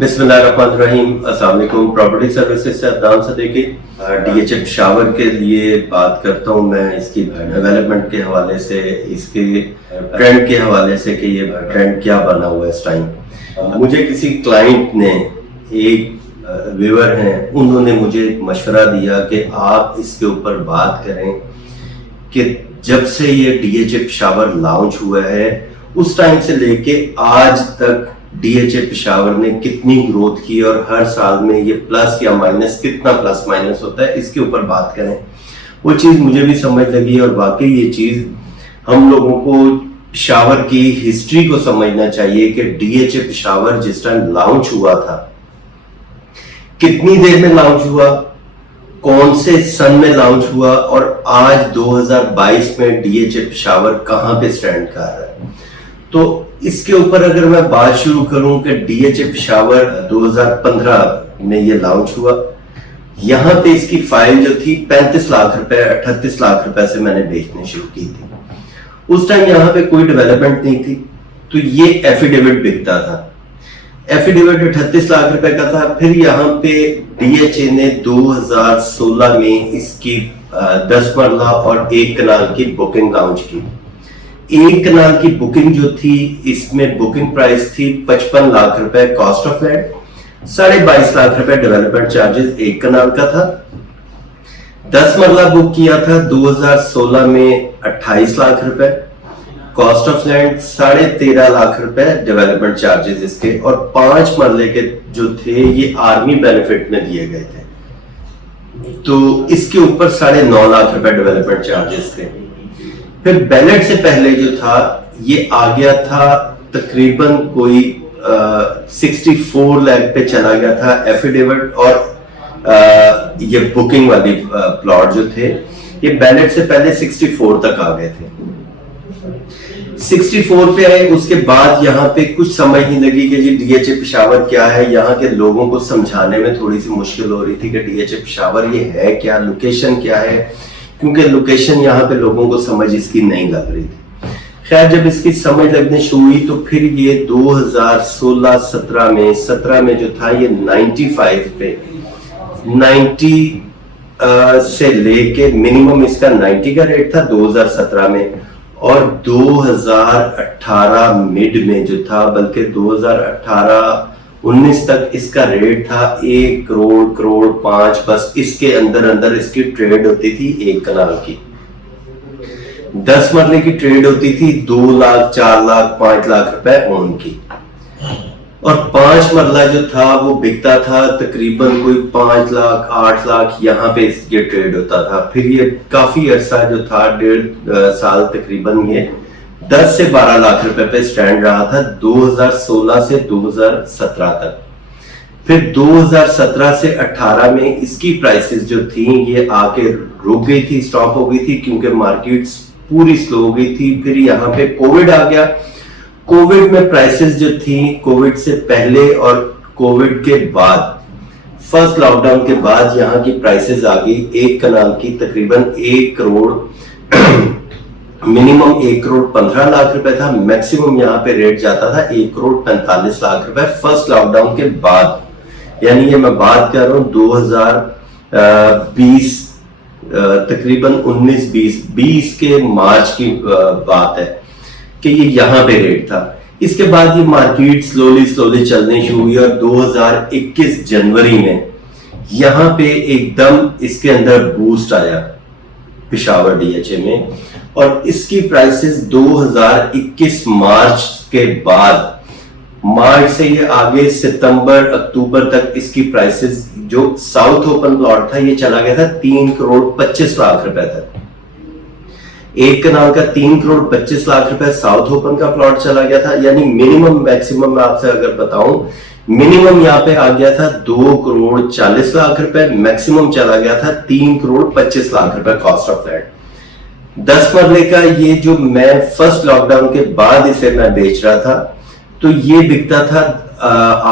बिस्मिल्लाहिर्रहमानिर्रहीम। अस्सलाम वालेकुम। प्रॉपर्टी सर्विसेज से अदनान सदीकी। डीएचएफ शावर के लिए बात करता हूँ मैं इसकी डेवलपमेंट के हवाले से, इसके ट्रेंड के हवाले से कि ये ट्रेंड क्या बना हुआ है इस टाइम। मुझे किसी क्लाइंट ने, एक व्यूअर हैं, उन्होंने मुझे एक मशवरा दिया कि आप इसके ऊपर बात करें कि जब से ये डीएचएफ शावर लॉन्च हुआ है उस टाइम से लेके आज तक डीएचएफ पेशावर ने कितनी ग्रोथ की और हर साल में ये प्लस या माइनस, कितना प्लस माइनस होता है, इसके ऊपर बात करें। वो चीज मुझे भी समझ लगी और वाकई ये चीज हम लोगों को शावर की हिस्ट्री को समझना चाहिए कि डीएचएफ पेशावर जिस टाइम लॉन्च हुआ था, कितनी देर में लॉन्च हुआ, कौन से सन में लॉन्च हुआ और आज 2022 में डीएचएफ पेशावर कहां पे स्टैंड कर रहा है। तो इसके ऊपर अगर मैं बात शुरू करूं कि डीएचएफ पेशावर 2015 में ये लॉन्च हुआ, यहां पे इसकी फाइल जो थी 35 लाख रुपए 38 लाख रुपए से मैंने बेचनी शुरू की थी। उस टाइम यहां पे कोई डेवलपमेंट नहीं थी, तो ये एफिडेविट बिकता था। एफिडेविट 38 लाख रुपए का था। फिर यहाँ पे डीएचए ने 2016 में इसकी 10 मरला और 1 कनाल की बुकिंग लॉन्च की। 1 कनाल की बुकिंग जो थी, इसमें बुकिंग प्राइस थी 55 लाख रुपए कॉस्ट ऑफ लैंड, 22.5 लाख रुपए डेवलपमेंट चार्जेस 1 कनाल का था। 10 मरला बुक किया था 2016 में 28 लाख रुपए कॉस्ट ऑफ लैंड, 13.5 लाख रुपए डेवलपमेंट चार्जेस इसके, और 5 मरले के जो थे ये आर्मी बेनिफिट में दिए गए थे, तो इसके ऊपर 9.5 लाख रुपए डेवलपमेंट चार्जेस थे। फिर बैलेट से पहले जो था ये आ गया था तकरीबन कोई 64 लाख पे चला गया था एफिडेविट, और ये बुकिंग वाली प्लॉट जो थे ये बैलेट से पहले 64 तक आ गए थे। 64 पे आए, उसके बाद यहाँ पे कुछ समझ नहीं लगी कि जी डीएचएफ पेशावर क्या है। यहाँ के लोगों को समझाने में थोड़ी सी मुश्किल हो रही थी कि डीएचएफ पेशावर ये है क्या, लोकेशन क्या है, क्योंकि लोकेशन यहाँ पे लोगों को समझ इसकी नहीं लग रही थी। खैर, जब इसकी समझ लगने शुरू हुई तो फिर ये 2016-17 में 17 में जो था ये 95 पे 90 से लेके मिनिमम इसका 90 का रेट था 2017 में, और 2018 मिड में जो था, बल्कि 2018-19 तक इसका रेट था 1 करोड़, करोड़ 5, बस इसके अंदर अंदर इसकी ट्रेड होती थी 1 कनाल की। 10 मरले की ट्रेड होती थी 2 लाख, 4 लाख, 5 लाख रुपए ओन की, और 5 मरला जो था वो बिकता था तकरीबन कोई 5 लाख, 8 लाख, यहाँ पे ये ट्रेड होता था। फिर ये काफी अरसा जो था 1.5 साल तकरीबन ये 10 से 12 लाख रुपए पे स्टैंड रहा था 2016 से 2017 तक। फिर 2017 से 18 में इसकी प्राइसेस जो थी ये आके रुक गई थी, स्टॉप हो गई थी, क्योंकि मार्केट पूरी स्लो हो गई थी। फिर यहाँ पे कोविड आ गया। कोविड में प्राइसेस जो थी, कोविड से पहले और कोविड के बाद, फर्स्ट लॉकडाउन के बाद यहाँ की प्राइसेस आ गई 1 कनाल की तकरीबन 1 करोड़ मिनिमम 1 करोड़ 15 लाख रुपए था, मैक्सिमम यहाँ पे रेट जाता था 1 करोड़ 45 लाख रुपए फर्स्ट लॉकडाउन के बाद। यानी ये मैं बात कर रहा हूँ 2020 तकरीबन 19-20 के मार्च की बात है कि ये यहाँ पे रेट था। इसके बाद ये मार्केट स्लोली चलने शुरू हुई, और 2021 जनवरी में यहाँ पे एकदम इसके अंदर बूस्ट आया पेशावर डीएचए में, और इसकी प्राइसेस 2021 मार्च के बाद, मार्च से ये आगे सितंबर अक्टूबर तक इसकी प्राइसेस, जो साउथ ओपन प्लॉट था ये चला गया था 3 करोड़ 25 लाख रुपए तक। 1 कनाल का 3 करोड़ 25 लाख रुपए साउथ ओपन का प्लॉट चला गया था। यानी मिनिमम मैक्सिमम मैं आपसे अगर बताऊं, मिनिमम यहाँ पे आ गया था 2 करोड़ 40 लाख रुपए, मैक्सिमम चला गया था 3 करोड़ 25 लाख रुपए कॉस्ट ऑफ लैंड। 10 मरले का ये जो मैं फर्स्ट लॉकडाउन के बाद इसे मैं बेच रहा था, तो ये बिकता था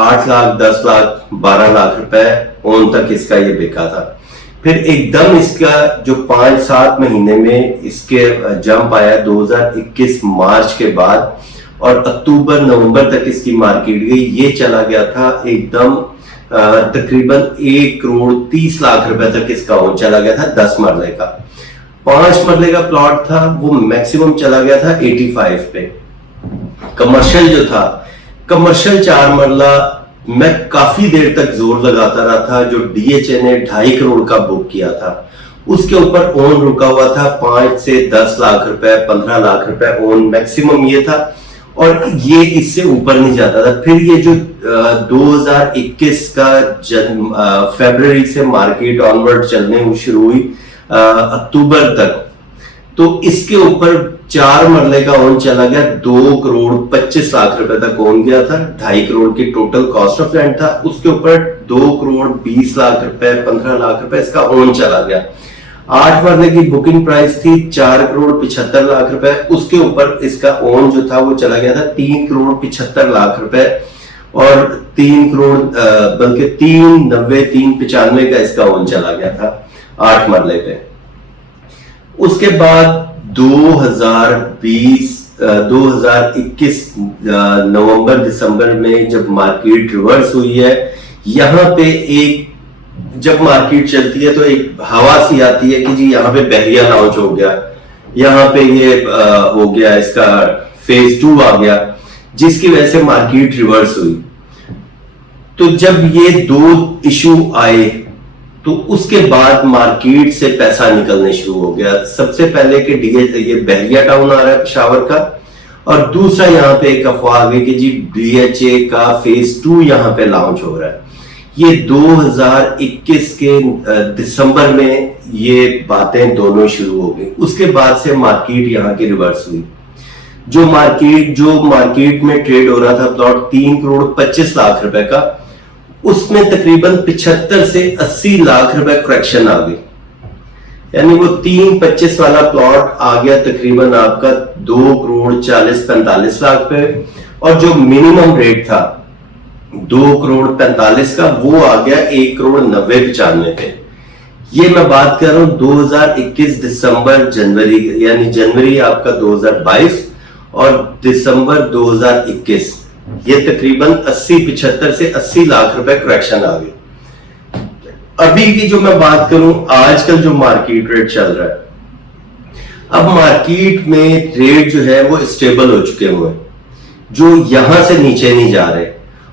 8 लाख, 10 लाख, 12 लाख रुपए ओन तक इसका ये बिका था। फिर एकदम इसका जो 5-7 महीने में इसके जंप आया 2021 मार्च के बाद, और अक्टूबर नवंबर तक इसकी मार्केट गई। ये चला गया था एकदम तकरीबन 1,30,00,000 रुपए तक इसका ओन चला गया था। 10 मरले का, 5 मरले का प्लॉट था, वो मैक्सिमम चला गया था 85 पे। कमर्शियल जो था, कमर्शियल 4 मरला मैं काफी देर तक जोर लगाता रहा था। जो डीएचए ने 2.5 करोड़ का बुक किया था, उसके ऊपर ओन रुका हुआ था 5 से 10 लाख रुपए, 15 लाख रुपए ओन मैक्सिमम ये था, और ये इससे ऊपर नहीं जाता था। फिर ये जो 2021 का फरवरी से मार्केट ऑनवर्ड चलने शुरू हुई अक्टूबर तक, तो इसके ऊपर 4 मरले का ओन चला गया 2,25,00,000 रुपए तक ओन गया था। 2.5 करोड़ की टोटल कॉस्ट ऑफ लैंड था, उसके ऊपर 2,20,00,000 रुपए, 15 लाख रुपए इसका ओन चला गया। 8 मरले की बुकिंग प्राइस थी 4,75,00,000 रुपए, उसके ऊपर इसका ओन जो था वो चला गया था 3,75,00,000 रुपए, और 3 करोड़ बल्कि 3,90, 3,95 का इसका ओन चला गया था 8 मरले पे। उसके बाद 2021 नवंबर दिसंबर में जब मार्केट रिवर्स हुई है, यहां पे एक जब मार्केट चलती है तो एक हवा सी आती है कि जी यहाँ पे बहरिया लॉन्च हो गया, यहाँ पे ये हो गया, इसका फेज 2 आ गया, जिसकी वजह से मार्केट रिवर्स हुई। तो जब ये 2 इशू आए तो उसके बाद मार्केट से पैसा निकलने शुरू हो गया। सबसे पहले कि ये बहरिया टाउन आ रहा है पेशावर का, और दूसरा यहाँ पे एक अफवाह आ गई कि जी डीएचए का फेज 2 यहाँ पे लॉन्च हो रहा है। ये 2021 के दिसंबर में ये बातें दोनों शुरू हो गई। उसके बाद से मार्केट यहाँ की रिवर्स हुई। जो मार्केट में ट्रेड हो रहा था प्लॉट 3,25,00,000 रुपए का, उसमें तकरीबन 75 से 80 लाख रुपए करेक्शन आ गई। यानी वो 3,25 वाला प्लॉट आ गया तकरीबन आपका 2,40,45,00,000 पे, और जो मिनिमम रेट था 2,45,00,000 का, वो आ गया 1,90,95 पे। ये मैं बात कर रहा हूं 2021 दिसंबर जनवरी, यानी जनवरी आपका 2022 और दिसंबर 2021, ये तकरीबन 75 से 80 लाख रुपए करेक्शन आ गई। अभी की जो मैं बात करूं, आजकल जो मार्केट रेट चल रहा है, अब मार्केट में रेट जो है वो स्टेबल हो चुके हुए हैं, जो यहां से नीचे नहीं जा रहे।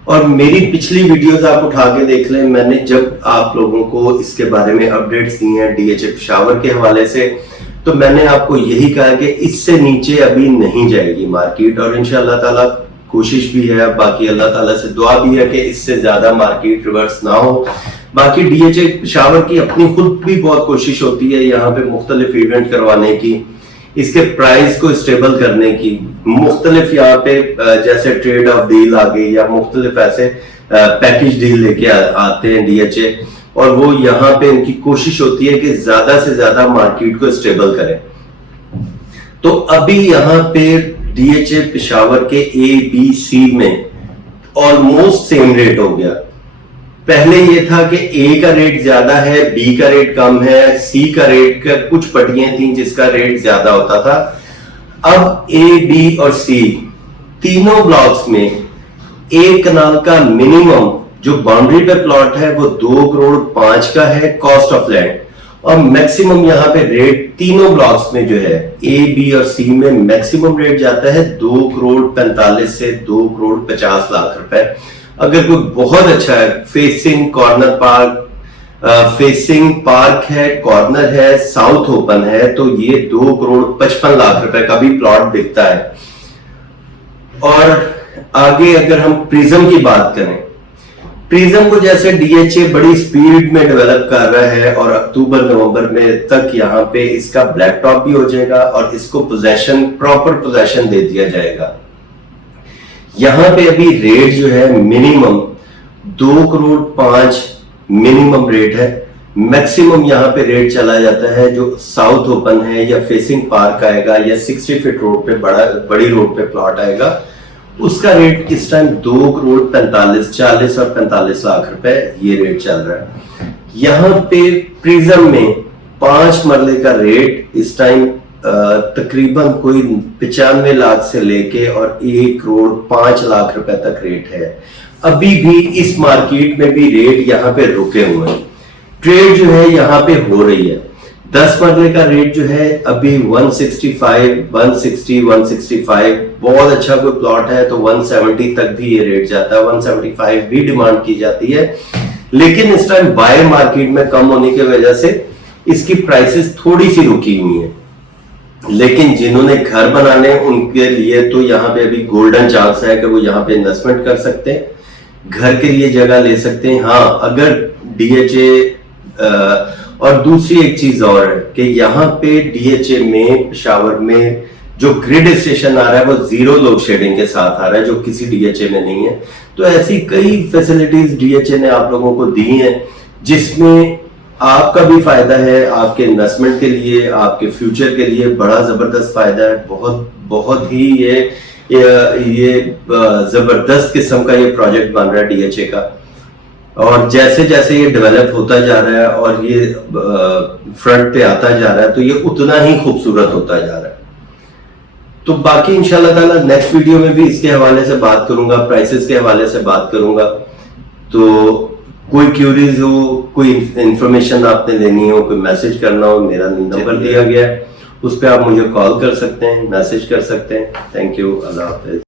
और मेरी पिछली वीडियोस आप उठा के देख लें, मैंने जब आप लोगों को इसके बारे में अपडेट्स दी हैं डीएचए पेशावर के हवाले से, तो मैंने आपको यही कहा कि इससे नीचे अभी नहीं जाएगी मार्केट, और इंशाअल्लाह ताला कोशिश भी है, बाकी अल्लाह ताला से दुआ भी है कि इससे ज्यादा मार्केट रिवर्स ना हो। बाकी डीएचए पेशावर की अपनी खुद भी बहुत कोशिश होती है यहाँ पे मुख्तलिफ इवेंट करवाने की, इसके प्राइस को स्टेबल करने की, मुख्तलिफ यहाँ पे जैसे ट्रेड ऑफ डील आ गई या मुख्तलिफ ऐसे पैकेज डील लेके आते हैं डीएचए, और वो यहाँ पे इनकी कोशिश होती है कि ज्यादा से ज्यादा मार्केट को स्टेबल करें। तो अभी यहाँ पे डीएचए पेशावर के ABC में ऑलमोस्ट सेम रेट हो गया। पहले ये था कि A का रेट ज्यादा है, B का रेट कम है, C का रेट का कुछ पट्टियां थी जिसका रेट ज्यादा होता था। अब A, B और C तीनों ब्लॉक्स में 1 कनाल का मिनिमम जो बाउंड्री पे प्लॉट है वो 2,05 का है कॉस्ट ऑफ लैंड, और मैक्सिमम यहाँ पे रेट तीनों ब्लॉक्स में जो है A, B और C में मैक्सिमम रेट जाता है 2,45 से 2,50,00,000 रुपए। अगर कोई बहुत अच्छा है, facing corner park, facing park है, कॉर्नर है, साउथ ओपन है, तो ये 2,55,00,000 रुपए का भी प्लॉट बिकता है। और आगे अगर हम प्रिज्म की बात करें, प्रिज्म को जैसे डीएचए बड़ी स्पीड में डेवलप कर रहा है, और अक्टूबर नवंबर में तक यहाँ पे इसका ब्लैक टॉप भी हो जाएगा और इसको पोजेशन, प्रॉपर पोजेशन दे दिया जाएगा। यहाँ पे अभी रेट जो है मिनिमम 2,05,00,000 मिनिमम रेट है, मैक्सिमम यहाँ पे रेट चला जाता है जो साउथ ओपन है या फेसिंग पार्क आएगा या 60 फीट रोड पे बड़ी रोड पे प्लॉट आएगा, उसका रेट इस टाइम 2,45,00,000, 40 और 45 लाख रुपए ये रेट चल रहा है। यहाँ पे प्रिज्म में 5 मरले का रेट इस टाइम तकरीबन कोई 95 लाख से लेके और 1 करोड़ 5 लाख रुपए तक रेट है। अभी भी इस मार्केट में भी रेट यहाँ पे रुके हुए हैं, ट्रेड जो है यहाँ पे हो रही है। 10 मरले का रेट जो है अभी 165, 160, 165, बहुत अच्छा कोई प्लॉट है तो 170 तक भी ये रेट जाता है, 175 भी डिमांड की जाती है। लेकिन इस टाइम बायर मार्केट में कम होने की वजह से इसकी प्राइसेस थोड़ी सी रुकी हुई है। लेकिन जिन्होंने घर बनाने उनके लिए तो यहाँ पे अभी गोल्डन चांस है कि वो यहाँ पे इन्वेस्टमेंट कर सकते हैं, घर के लिए जगह ले सकते हैं। हाँ, अगर डीएचए और दूसरी एक चीज और है कि यहाँ पे डीएचए में पेशावर में जो ग्रिड स्टेशन आ रहा है वो 0 लोड शेडिंग के साथ आ रहा है, जो किसी डीएचए में नहीं है। तो ऐसी कई फैसिलिटीज डीएचए ने आप लोगों को दी हैं जिसमें आपका भी फायदा है, आपके इन्वेस्टमेंट के लिए, आपके फ्यूचर के लिए बड़ा जबरदस्त फायदा है। बहुत बहुत ही ये जबरदस्त किस्म का ये प्रोजेक्ट बन रहा है डीएचए का, और जैसे जैसे ये डेवलप होता जा रहा है और ये फ्रंट पे आता जा रहा है तो ये उतना ही खूबसूरत होता जा रहा है। तो बाकी इंशाल्लाह ताला नेक्स्ट वीडियो में भी इसके हवाले से बात करूंगा, प्राइसेस के हवाले से बात करूंगा। तो कोई क्यूरीज हो, कोई इंफॉर्मेशन आपने लेनी हो, कोई मैसेज करना हो, मेरा नंबर दिया गया है, उस पर आप मुझे कॉल कर सकते हैं, मैसेज कर सकते हैं। Thank you, Allah Hafiz.